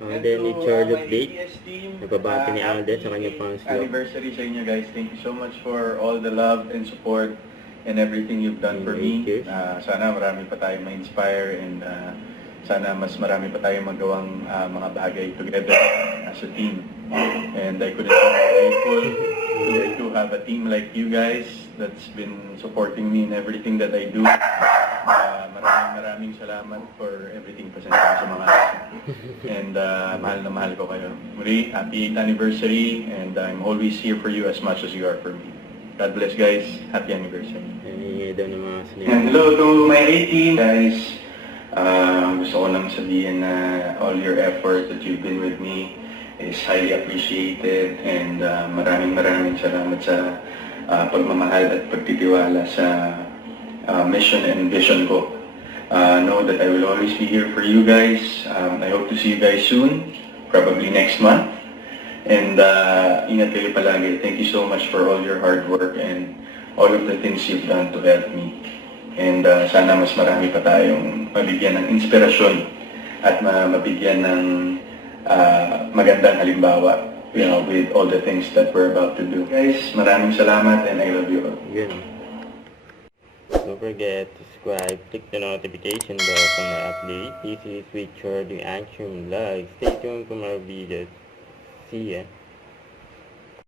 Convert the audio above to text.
Alden ni Charles update. Nagbabati ni Alden sa kanyang fans club. Anniversary sa inyo guys. Thank you so much for all the love and support and everything you've done for me. Sana marami pa tayong ma-inspire and sana mas marami pa tayong magawang mga bagay together as a team. And I couldn't be more grateful to have a team like you guys that's been supporting me in everything that I do. Maraming salamat for everything. Pasensya sa mga and mahal na mahal ko kayo. Muli, happy 8th anniversary and I'm always here for you as much as you are for me. God bless guys. Happy anniversary. And hello to my 18 guys. Gusto ko lang sabihin na all your effort that you've been with me is highly appreciated and maraming salamat sa pagmamahal at pagtitiwala sa mission and vision ko. Know that I will always be here for you guys. I hope to see you guys soon, probably next month. And ingat kayo palagi. Thank you so much for all your hard work and all of the things you've done to help me. And sana mas marami pa tayong mabigyan ng inspirasyon at mabigyan ng magandang halimbawa, you know, with all the things that we're about to do. Guys, maraming salamat and I love you all. Don't forget to subscribe, click the notification bell for my update. This is Richard, the Action Live. Stay tuned for more videos. See ya.